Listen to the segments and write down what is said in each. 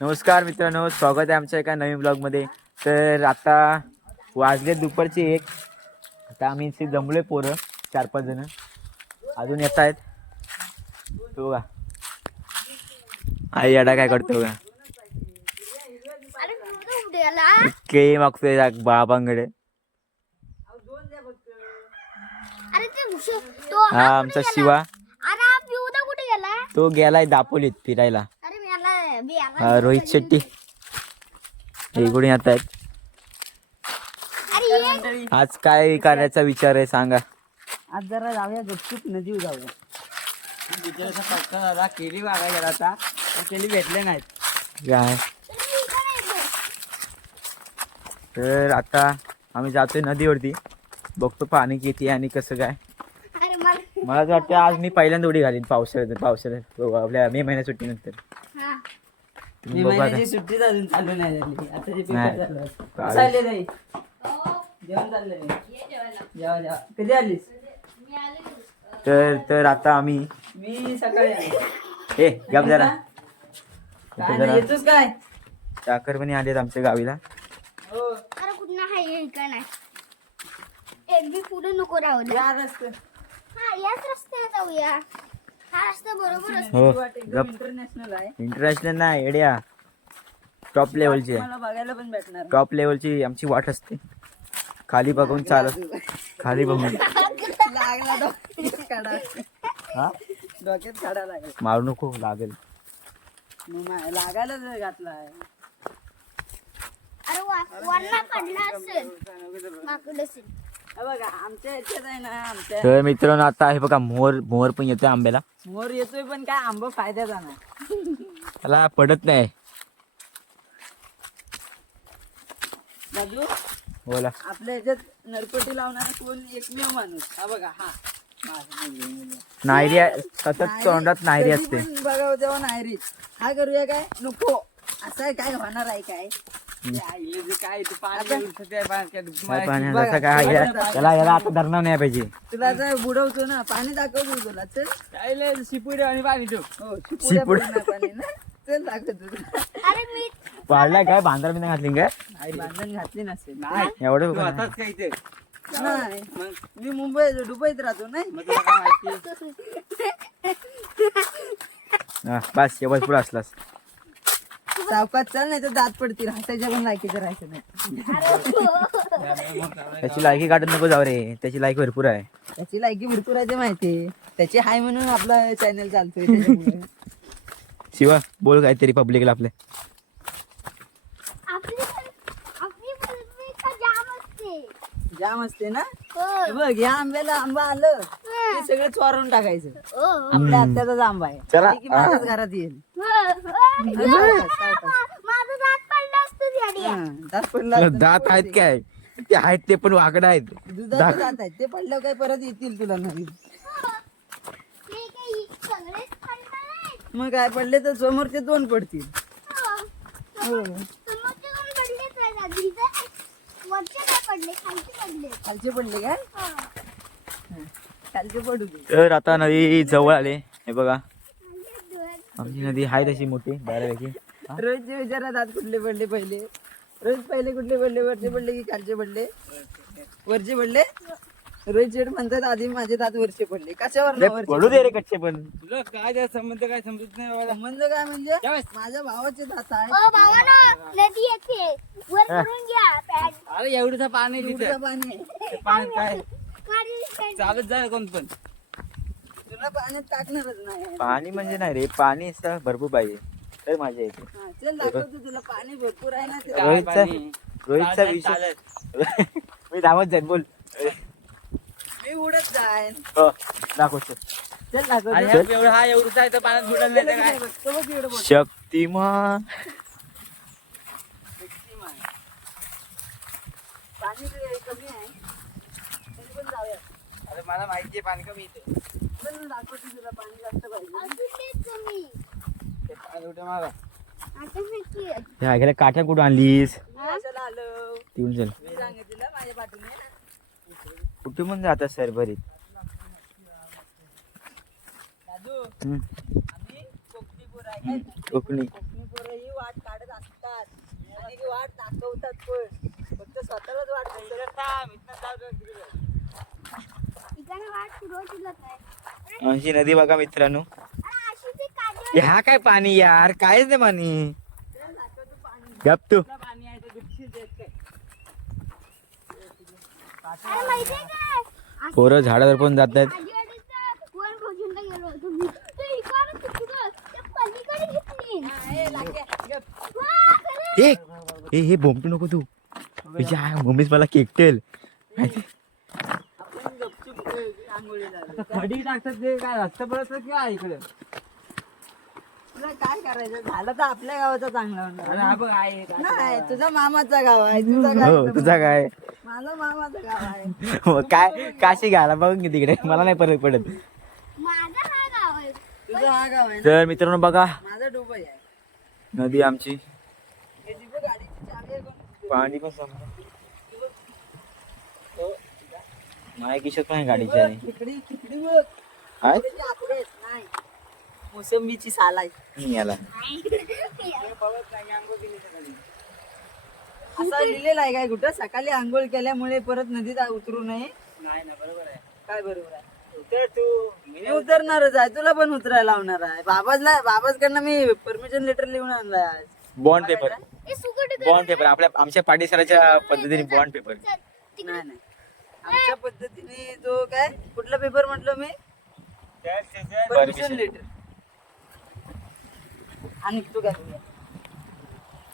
नमस्कार मित्रांनो, स्वागत आहे आमच्या एका नवीन ब्लॉगमध्ये. तर आता वाजले दुपारचे 1. आता आम्ही इथे जमलोय पोरं 4-5 जण अजून येत आहेत. तो का आई अडा काय करतो का के मागतोय बाबांकडे. हा आमचा शिवा तो गेलाय दापोलीत फिरायला. रोहित शेट्टी इकडून येत आहेत. आज काय करायचा विचार आहे सांगा. आज जरा जाऊया गपचूप नदीवर जाऊया. बिचाराचा पत्ता झाला केळी वागायला गेला होता पण केळी भेटले नाहीत. काय तर आता आम्ही जातोय नदीवरती, बघतो पाणी किती आणि कसं काय. मला तर वाटतं आज मी पहिल्यांदा उडी घालीन पावसाळ्यात आपल्या मे महिन्या सुट्टीनंतर. मे महिन्याची सुट्टीच अजून चालू नाही झाली. आता जे पेपर चालू आहे. चालले नाही जेवण चाललंय. जेवा कधी आलीस? तर आता आम्ही मी सकाळी आलो. ए गप जरा काय नाही येतोस काय? चाकरपणी आलेत आमच्या गावीला. हो अरे कुठं आहे का नाही एरवी पुढे नको राहू दे. या रस्ते हा याच रस्त्याने जाऊया. हा रस्ता बरोबर असतो. हो वाट एकदम इंटरनॅशनल आहे. इंटरनॅशनल नाही एड्या, टॉप लेवलची आहे. मला बघायला पण भेटणार. टॉप लेवलची आमची वाट असते. खाली बघून चालत, खाली बघून लागला डोक्यात काढा. हा डोक्यात काढा लागेल. मारू नको लागेल. लागायलाच घातलाय. अरे वरना पडला असेल माकड असेल. बघा आमच्या ह्याच्यात आहे ना, आमच्या तर मित्रांनो आता हे बघा मोर पण येतोय आंब्याला. मोर येतोय पण काय आंबा फायद्याचा नाही. त्याला पडत नाही. बाजू बोला आपल्या ह्याच्यात नरपटी लावणारा कोण एकमेव माणूस हा बघा. हा नायरी सतत तोंडात नायरी कधी असते. पण बघा तेव्हा नायरी. हा करूया काय नको असं काय होणार आहे काय? काय पाणी जसं काय याला आता धरणार नाही पाहिजे. तुला जर बुडवतो ना पाणी दाखवतो तुला. चल काय शिपुडे आणि पाणी देऊ. हो शिपूड. पाणी ना. चल दाखवतो तुला. अरे मी पाडलाय काय बांधार बिंदा घातली काय बांधण घातली नसेल. एवढं नाही मग मी दुबईत राहतो नाही. बस एवढं पुढे असलास. सावकाश चल नाही तर दात पडतील. हाताच्या पण लायकीचं राहायचं नाही. त्याची लायकी काढत नको जाऊ रे, त्याची लायकी भरपूर आहे. त्याची लायकी भरपूर आहे ते माहिती. त्याची हाय म्हणून आपला चॅनल चालतोय त्याच्यामुळे. शिवा बोल काहीतरी पब्लिकला आपले. आपली जाम असते. जाम असते ना. हो. हे बघ या आंब्याला आंबा आलं ते सगळं चोरून टाकायचं. हो. आपल्या आत्याचाच आंबा आहे. चला. ते की माझ्याच घरात येईल. माझं दात पडलं असतं त्याने. दात पडला असता. दात आहेत काय ते आहेत, ते पण वाकडं आहेत. दुधाचं दात आहे ते पडलं काय परत येतील तुला नवीन. ते काही सगळेच पडणार. मग काय पडले तर समोरचे 2 पडतील. हो. समोरचे दोन पडलेच नाही दादी. वरचे काय पडले खालचे पडले. खालचे पडले काय? खालचे पडू दे. तर आता नदी जवळ आले. हे बघा आमची नदी आहे तशी मोठी बऱ्यापैकी. रोहितचे विचारा दात कुठले पडले पहिले. रोहित पहिले कुठले पडले? वरचे पडले की खालचे पडले? वरचे पडले. रोहित शेठ म्हणतात आधी माझे दात वरचे पडले. कशावर पडू दे रे कच्चे पण. तुला काय संबंध काय समजत नाही. संबंध काय म्हणजे माझ्या भावाचे दात आहे. ओ भावानो नदी येते वर करून घ्या पॅड. अरे एवढं पाणी तिथे पाणी आहे. पाण्यात काय चालत जाय कोण पण. तुला पाण्यात टाकणारच नाही. पाणी म्हणजे नाही रे, पाणी असं भरपूर पाहिजे तर माझ्या येते. हा, चल दाखवतो तुला पाणी भरपूर आहे ना. रोहितचा विषय मी धावत जाईन. बोल मी उडत जाईन. हो दाखवतो. चल दाखवतो. हा एवढं आहे तर पाण्यात बुडायला नाही काय. शक्तिमान पाणी कमी आहे तरी पण जाऊया. अरे मला माहिती आहे पाणी कमी येते. पण दाखवतो तुला पाणी जास्त पाहिजे. अजून कमी पाणी उठे मला आता नक्की ह्या काठ्या कुठं आणलीस? कशाला आलो. तिकडून चल. मी सांगितलं माझ्या पाठीने कुठे पण जाता सर भरीत. दादू हम्म. आम्ही कोकणी पोरं आहे काय? कोकणी कोकणी पोरं ही वाट काढ वाट दाखवतात पण फक्त स्वतःलाच वाट इकडे वाट रोज तुला काय आमची नदी बघा मित्रांनो. अशी ती काजळ ह्या काय पाणी यार, कायच नाही पाणी. गप तू. अरे माहितीये काय पोरं झाडावर पण जातात. आजीवाडीचा वन भोजनला गेलो होतो मी ते इकडे तिकडं त्या पलीकडे घेतली वा, खरं? हे बोंबटू नको तू. तुझ्या मम्मीच मला केकटेल. आपण गपचूप आंघोळीला आलो. खडी टाकतात ते काय रस्ता पडत किंवा इकडे. तुला काय करायचं झालं तर आपल्या गावाचा चांगला होणार. अरे हा बघ आहे नाही तुझा मामाचा गाव आहे तुझा काय हो तुझा काय. माझा मामाचं गाव आहे. हो, काय काशी घाला बघ की तिकडे, मला नाही परत पडत. माझा हा गाव आहे तुझा हा गाव आहे ना? तर मित्रांनो बघा माझा दुबई आहे. नदी आमची. हे दिपू गाडीची चावी आहे कोण? पाणी पण संपलं. माझ्या खिशात पण आहे गाडीच्या आहे. खिचडी बघ. काय? त्याची आकडे आहेत. नाही मोसंबीची साल आहे. मी याला असं लिहिलेलं आहे काय कुठं सकाळी आंघोळ केल्यामुळे परत नदीत उतरू नये. नाही ना बरोबर आहे. काय बरोबर आहे उतर तू. मी उतरणारच आहे तुला पण उतरायला लावणार आहे. बाबाजकडनं मी परमिशन लेटर लिहून आणलाय आज. Bond paper. हे सुकट बॉन्ड पेपर आपल्या आमच्या पाटीसराच्या पद्धतीने बॉन्ड पेपर. नाही नाही आमच्या पद्धतीने जो काय कुठला पेपर म्हटलो मी परमिशन लेटर. आणि तू काय बोलला?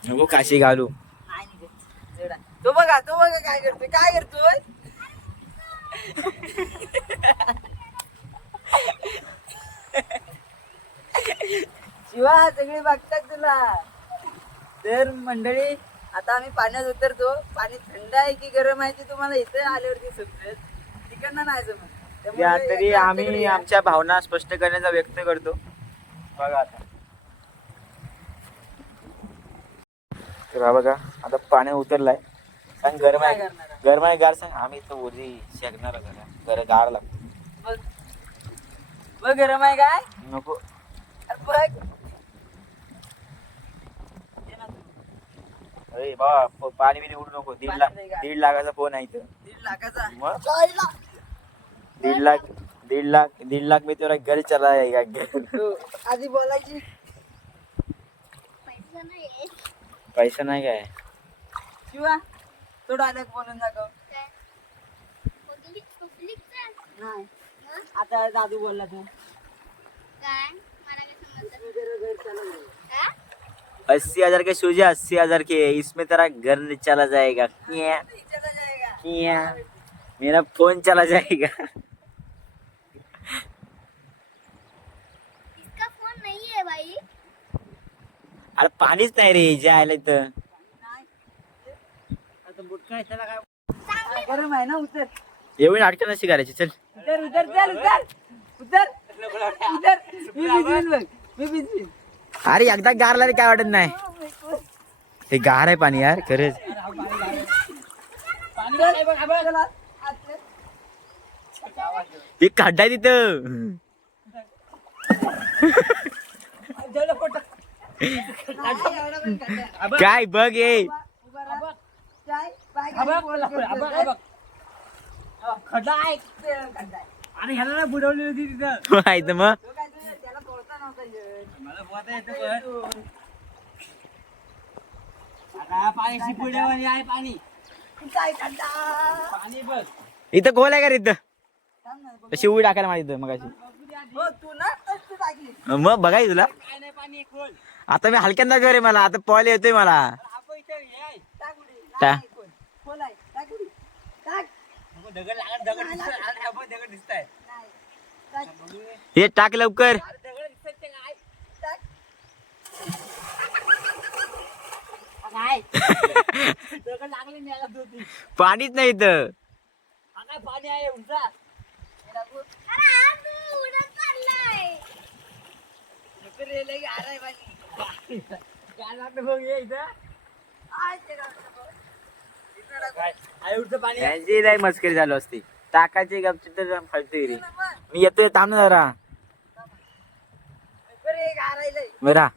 नको काशी घालू. नाही निघत. जड आहे. तो बघा काय करतोय शिवा सगळे बघतात तुला. तर मंडळी आता आम्ही पाण्यात उतरतो. पाणी थंड आहे की गरम आहे ते तुम्हाला इथे आल्यावरती समजेल. तिकडनं नाही समज. त्यामुळे तरी एकदा आम्ही आमच्याकडे या. आमच्या भावना स्पष्ट करण्याचा व्यक्त करतो. बघा आता. तर हा बघा आता पाण्यात उतरलाय. सांग गरम काय आहे करणार आहे? गरम आहे गार सांग. आम्ही तर ओरी शेकणार गार लागतो. बघ गरम आहे काय नको. अरे बघ ये ना तू. अरे बाबा पाणी बिनी उडू नको. पाणी नाही का? 1.5 लाखाचा फोन आहे इथं. 1.5 लाखाचा मग? जायला. 1.5 लाख में तेरा घर चला जाएगा घर. हो, आधी बोलायची. पैसा नाही पैसा नाही काय. शिवा तो डायलॉग बोलून दाखव. काय पब्लिकचा नाही आता दादू बोलला तू. काय मला काय समजतं घर चला जाईल. काय 80,000 के सूझे 80,000 के, इसमें तेरा घर चला जाएगा. क्या चला जाएगा. क्या मेरा फोन चला जाएगा. इसका फोन नहीं है भाई अरे पाणीच नाही रे जायला इथं. आता बुटका आहे त्याला काय. गरम आहे ना उतर एवढी नाटकं नशी करायची. चल उतर उतर चल उतर उतर मी भिजवीन बघ मी भिजवीन. अरे एकदा गारला रे काय वाटत नाही. हे गार आहे पाणी यार खरंच. चला, आत चल. हे खड्डा आहे तिथं. नाही, एवढा पण खड्डा आहे. काय बघ ये. उभा राहा. चाय, पाय हा घालून बघ, बोल हा करतोय. बघ, हा बघ. खड्डा आहे. खड्डा आहे. आणि ह्याला ना बुडवली होती तिथं. माहित मग तो काय तुझ्या- त्याला पोहता नव्हता येत. मला पोहता येतं पण. आता पाणी पुढे आहे पाणी. चाय खड्डा. पाणी बघ. इथं खोल आहे का रे इथं. थांब ना, बघ. तशी उडी टाकायला माझी इथं मग अशी. हो तू ना तस तू टाकली. मग बघाय तुला. काय नाही पाणी आहे खोल. आता मी हलक्यांदा घर आहे मला. आता पॉल येतोय मला. आपण इथं हे आहे. टाक उडी. टा- नाही, खोल. खोल आहे. टाक उडी. टाक. नको दगड लागत दगड दिसत. अरे आपण दगड दिसताय. नाही. टाक. हे टाक लवकर. अरे दगड दिसत ते काय. टाक. काय दगड लागले नाही याला दोन तीन. पाणीच नाही इथं. हा काय पाणी आहे उंचा. हे टाकू. अरे हा तू उडत चाललाय नको रे, लई गार आहे पाणी. काय लागतं बघ हे इथं. आय, ते गार आहे बघ. इकडं टाकू. काय आहे उंच पाणी आहे. त्यांची नाही मस्करी झाली असती. टाकायची गपचिप तर फालतू रे. ना मग. मी येतोय थांब ना जरा. नको रे, गार आहे लई. बरा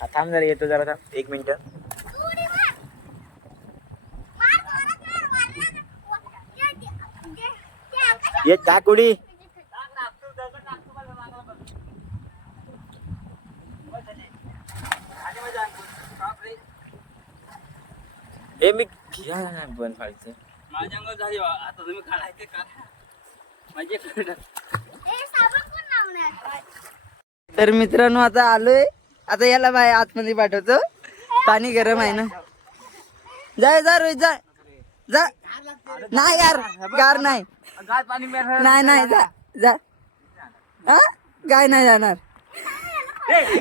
थांब जरा येतो जरा थांब 1 मिनिट. ये टाक उडी. हे मी बन फाळचं. माझ्या अंगावर झाली बा. आता तुम्ही काढायचे का माझे तर मित्रांनो आता आलोय. आता याला बाय आतमध्ये पाठवतो. पाणी गरम आहे ना. जाय जा रोहित जा जा. नाही यार गार नाही. नाही नाही जा जा. हा काय नाही जाणार.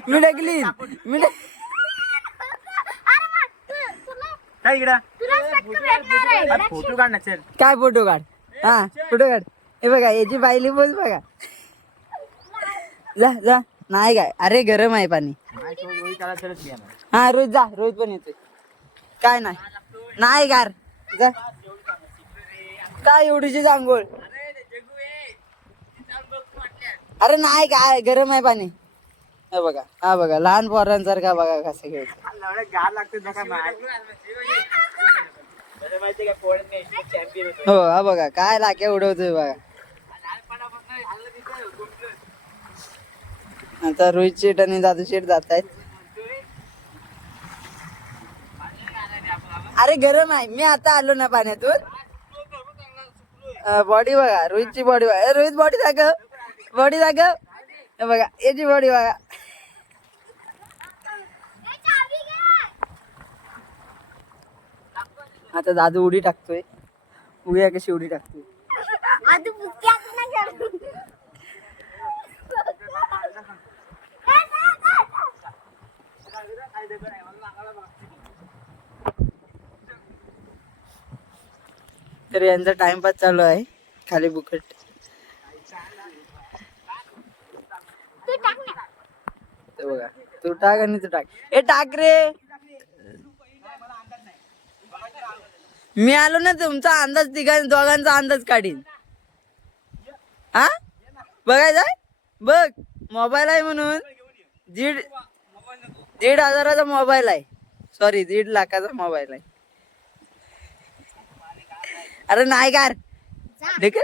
मी ढकली मी काय इकडं फोटो काढ ना चल. काय फोटो काढ. हा फोटो काढ. हे बघा याची बायली बोल बघा. जा जा. नाही काय अरे गरम आहे पाणी. हा रोहित जा. रोहित पण येतोय. काय नाही नाही गार जा. काय एवढीची जांभूळ. अरे नाही काय गरम आहे पाणी. हे बघा हा बघा लहान पोरांसारखा बघा कसं खेळतो. गार लागतो हो हा बघा काय लाक्या उडवतोय बघा. आता रोहित शेट आणि दादू शेट जात आहेत. अरे गरम आहे. मी आता आलो ना पाण्यातून. बॉडी बघा रोहितची बॉडी बघा. रोहित बॉडी दाखव. बॉडी दाखव. हे बघा याची बॉडी बघा. आता दादू उडी टाकतोय. उड्या कशी उडी टाकतोय. तर यांचा टाइमपास चालू आहे खाली बुकट. बघा तू टाक आणि तू टाक. हे टाक रे. मी आलो ना तुमचा अंदाज दोघांचा अंदाज काढीन. हा बघायचा बघ. मोबाईल आहे म्हणून 1,500 मोबाईल आहे. सॉरी 1.5 लाखाचा मोबाईल आहे. अरे नाही कार देख.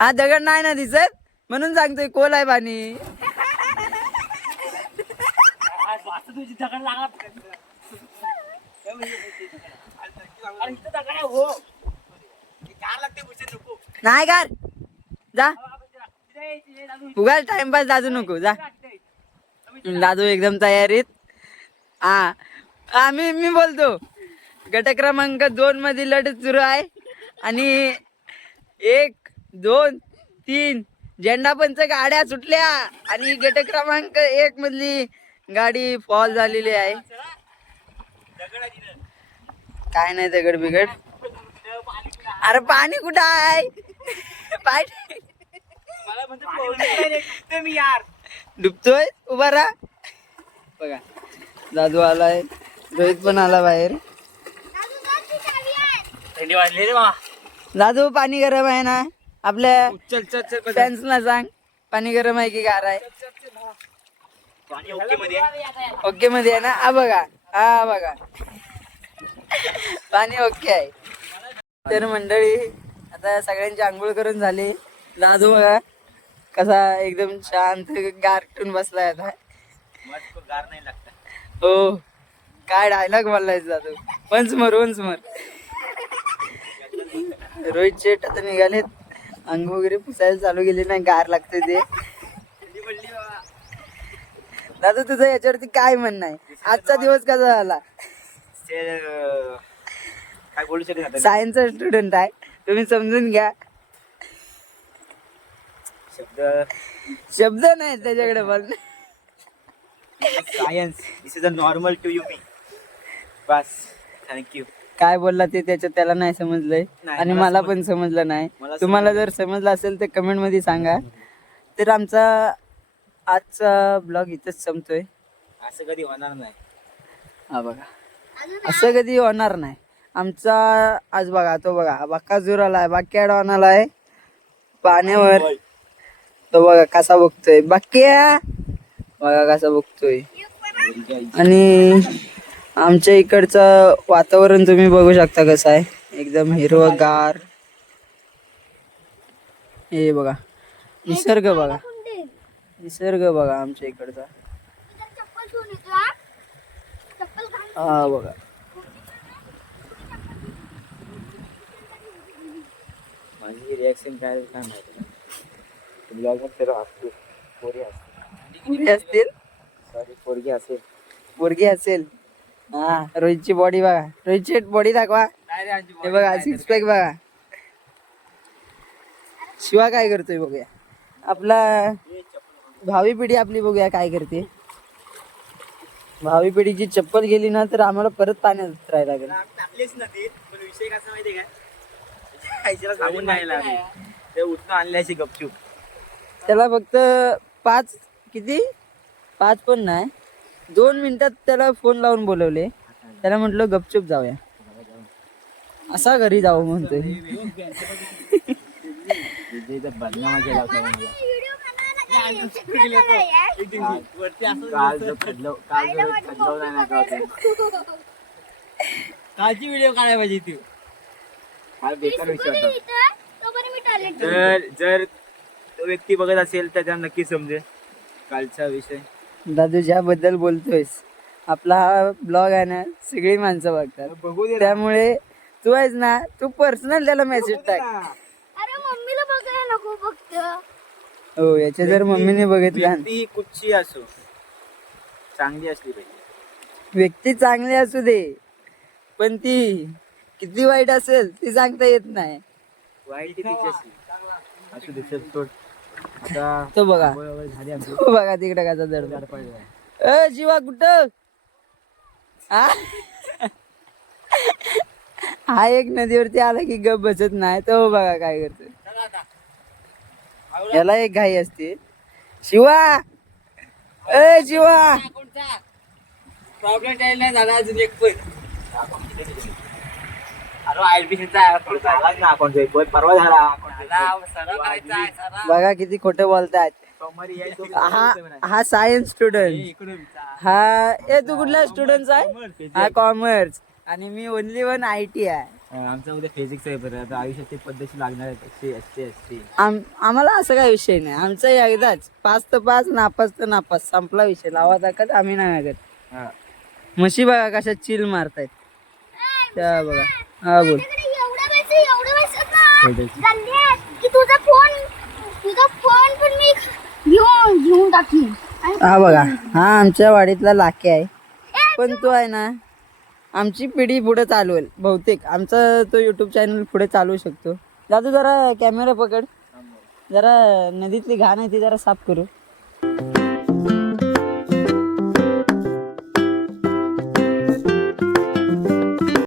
हा दगड नाही ना दिसत म्हणून सांगतोय कोल आहे पाणी. तुझी दगड लागला नाही कार जा. उगाच टाइमपास दादू नको जा. दादू एकदम तयारीत. हा मी बोलतो. गट क्रमांक 2 मध्ये लढत सुरू आहे आणि 1, 2, 3 झेंडापंच गाड्या सुटल्या आणि गट क्रमांक 1 मधली गाडी फॉल झालेली आहे. काय नाही दगड बिगड. अरे पाणी कुठं आहे. डुबतोय उभा राहा. बघा दादू आलाय. रोहित पण आला बाहेर. थंडी वाजली रे बा. दादू पाणी गरम आहे ना. आपल्या चल चल चल. फॅन्सला सांग पाणी गरम आहे की गार आहे. पाणी ओके मध्ये आहे. ओके मध्ये आहे ना. हा बघा हा बघा पाणी ओके आहे. तर मंडळी आता सगळ्यांची आंघोळ करून झाली. दादू बघा कसा एकदम शांत गारटून बसलाय आता. गार नाही लागत. हो काय डायलॉग बोललायच दादू. Once more. रोहित शेट आता निघालेत. अंग वगैरे पुसायला चालू केले नाही. गार लागते ते. दादू तुझं याच्यावरती काय म्हणणं आहे. आजचा दिवस कसा झाला. काय बोलू शकत. सायन्सचा स्टुडंट आहे तुम्ही समजून घ्या. शब्द नाही त्याच्याकडे बोल. Science this is a normal to you me. बस थँक्यू. काय बोलला ते त्याला नाही समजलंय आणि मला पण समजलं नाही. तुम्हाला जर समजलं असेल तर कमेंट मध्ये सांगा. तर आमचा आजचा ब्लॉग इथंच संपतोय. असं कधी होणार नाही. हा बघा असं कधी होणार नाही. आमचा आज बघा तो बघा बक्काजूर आलाय. बाक्या डॉन आलाय पाण्यावर. तो बघा कसा बघतोय. बाक्या बघा कसा बघतोय. आणि आमच्या इकडचं वातावरण तुम्ही बघू शकता कसं आहे, एकदम हिरवगार. हे बघा निसर्ग, बघा निसर्ग बघा आमच्या इकडचा. चप्पल घेऊन येतो हा. चप्पल घाल. हा बघा माझी रिॲक्शन काय काय माहिती ब्लॉग मध्ये असतो पोरी असते पोरी असतील, सॉरी पोरगी असेल. पोरगी असेल. हा रोहितची बॉडी बघा, रोहितची बॉडी दाखवा. हे बघा सिक्स पॅक बघा. शिवा काय करतोय बघूया, आपला भावी पिढी आपली बघूया काय करते. भावी पिढीची चप्पल गेली ना तर आम्हाला परत पाण्यात उतरायला लागेल. टाकलीच नव्हती पण विषय कसा माहितीये काय, आईला सांगून नाही लागली ते उठणं आणल्याची गपचूप. त्याला फक्त 5 पण नाही 2 मिनिटात त्याला फोन लावून बोलवले. त्याला म्हटलं गपचूप जाऊया, असा घरी जाऊ म्हणतोय. बदनामा केला होता मला. व्हिडिओ बनायला काय काल जो खदलव नाही नका होते. कालची व्हिडिओ काढायला पाहिजे ती. हा बेकार विषय होता. तोपर्यंत मी टॉयलेट जर तो व्यक्ती बघत असेल तर त्याला नक्की समजेल कालचा विषय. दादू ज्याबद्दल बोलतोयस, आपला हा ब्लॉग आहे ना सगळी माणसं बघतात. बघू दे त्यामुळे तू आहेस ना, तू पर्सनल त्याला मेसेज टाक. अरे मम्मीला बघायला नको फक्त. हो याच्या जर मम्मीने बघितला, व्यक्ती कुठची असो चांगली असली पाहिजे. व्यक्ती चांगली असू दे पण ती किती वाईट असेल ती सांगता येत नाही. वाईट तिच्याशी असू दे सोड. आता तो बघा, वगैरे झाली आमची. तो बघा तिकडे कसा दडपड. जीवा कुठं हा? हा एक नदीवरती आला की गप बसत नाही. तो बघा काय करतोय, याला एक घाई असते. शिवा शिवा प्रॉब्लेम काही नाही झाला अजून एक पण. अरे ऍडमिशनचा झालाच ना अकाउंट परवा झाला. सराव करायचा आहे, सराव. बघा किती खोटं बोलतात. सोमवारी यायचो. हा सायन्स स्टुडंट. हा तू कुठला स्टुडंट आहे? हा कॉमर्स. आणि मी ओनली वन IT आहे. आमचा उद्या फिजिक्स आहे बरं. आता आयुष्यात ते पद्धती लागणार आहेत. आम्हाला असं काही विषय नाही. आमचं एकदाच 5 तर 5, नापास तर नापास, संपला विषय. लावा दाखत आम्ही नाही लागत. म्हशी बघा कशा चिल मारतायत त्या बघा. हा बोल. एवढं पैसे जल्दी आहे की तुझा फोन पण मी घेऊन टाकीन. हा बघा, हा आमच्या वाडीतला लाके आहे. पण तो आहे ना आमची पिढी पुढे चालवेल बहुतेक. आमचा तो YouTube चॅनल पुढे चालवू शकतो. दादू जरा कॅमेरा पकड, जरा नदीतली घाण आहे ती जरा साफ करू.